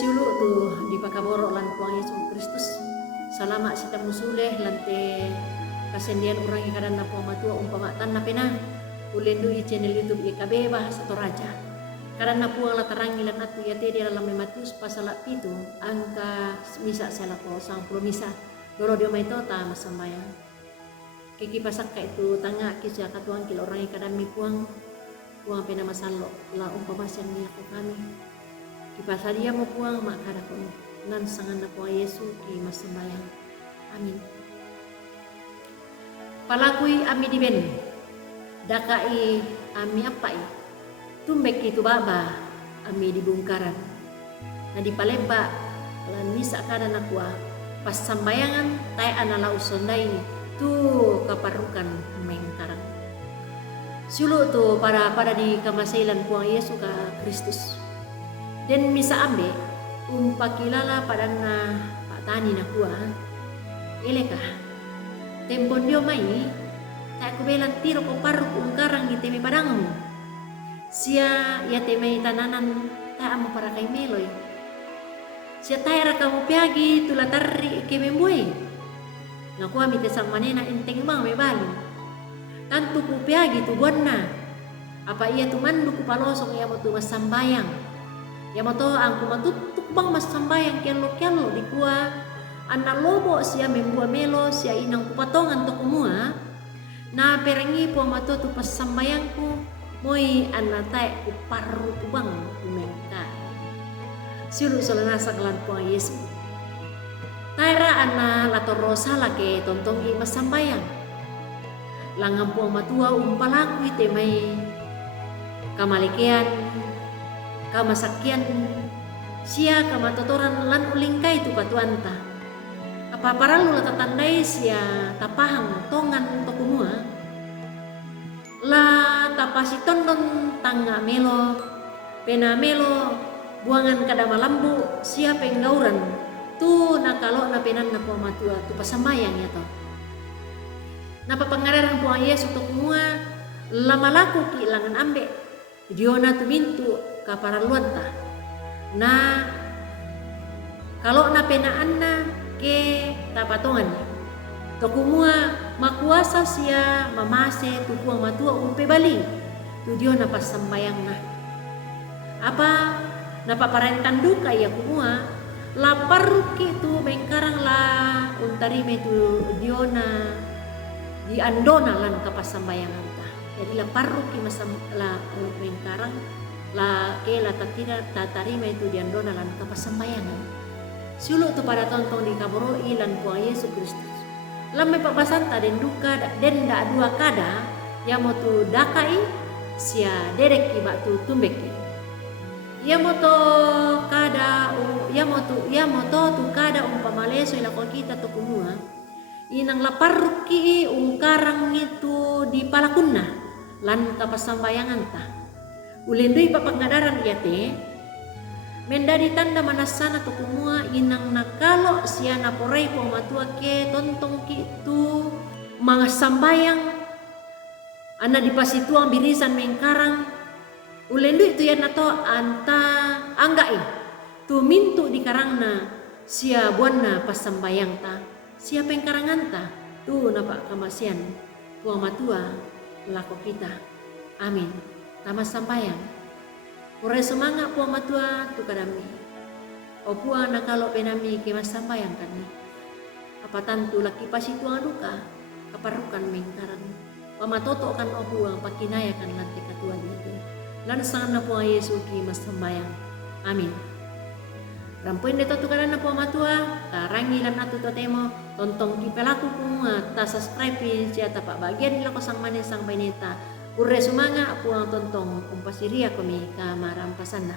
siulu tu di pakaboro lan Tuhan Yesus Kristus. Salama sita musuleh lante kasendian orang yang kadang napo matua umpama tan napena ulendu i channel YouTube IKB Bahasa Toraja. Kadang napuang latarangi lan atu yate dia dalam Matius pasal 7 angka misa selapo 90 misa. Doro dia mai tota masambayang. Kiki pasak ka itu tanga kisah katuang kila orang yang kadang mipuang puang pena masalo la umpama sian ni aku kami. Kipasa dia mo puang makara ko nan sangan na po Yesu ki masambayang. Amin. Palakui ami diben dakai ami apai tumbek itu baba ami di bungkaran na di palemba lan misa kada nakwa pas sambayangan tay anala usondai tu kaparukan mengkarang sulu tu para di kamasailan puang Yesu ka Kristus den misa ambe umpakilala padana patani nakwa eleka tempon dio mai tak kubelan tiro ko paru ungkarang itemi padangamu sia ya temei tananan ta amo para kay meloy sia tayra kamu piagi tulatari kememboy ngaku ami tesang manena enteng bang me bali tantu ku piagi tu bonna apa ia tu mandu ku palosong ia mo tu masambayang ya mo to ang kumatutuk bang masambayang kelo di kuah anna lobo sia membua melo sia inang kupatongan to kumua na perengi po mato tu pasambayangku moi anna tae ku parru tu bang kumengka siulu solana saklan po Yesu taira anna latoro sala ke tontongi masambayang langam po matua umpalaku ite mai kamalekean kamasakian sia kamatotoran lan ulingkai tu katuanta apa paralu la tatandai sia tapahang tongan to kumua la tapasi tondon tanga melo pena melo buangan kada malambu sia penggauran tu nakalo na penan na po matua tu pasamayang ya to napa pangararan po Yesu to kumua la malaku ki langan ambe diona tu mintu kaparaluan ta na kalau na penaan na ke tapatongan to kumua makuasa sia mamase tu puang matua umpe bali tu dio na pasambayang na apa napaparentan duka ya kumua la parruki tu bengkarang la untarime tu dio na di andona lan kapasambayangan ta jadi la parruki masam la bengkarang la ke la tatira tatarime tu di andona lan kapasambayangan sulu tu pada tontong di kaboro ilan puang Yesus Kristus. Lamai papasanta den duka den da dua kada ya motu dakai sia derek iba tu tumbeki. Ya moto kada ya moto tu kada umpamaleso ila ko kita tu kumua. Inang laparruki ungkarang itu di palakunna lan kapasambayangan ta. Ulendui papangadaran iate mendadi tanda manasana to kumua inang nakalo sia naporai po matua ke tontong ki tu mga sambayang ana dipasituang birisan mengkarang ulendu itu ya nato anta anggai tu mintu di karangna sia buana pasambayang ta sia pengkarangan ta tu napa kamasian puang matua lako kita amin tama sambayang Ure semangat puang matua tu kadami. O puang nakalo penami ke masambayang kami. Apa tantu laki pasi tuang duka kaparukan mengkarang. Pamatoto kan o puang pakinaya kan nanti katua dia. Lan sangan na puang Yesu ki masambayang. Amin. Rampuin deto tu kadana puang matua karangi lan atu totemo tontong ki pelaku kumua ta subscribe sia tapak bagian nila ko sang mane sang paineta. Ure sumanga puang tontong umpasiria kami kamarampasan na.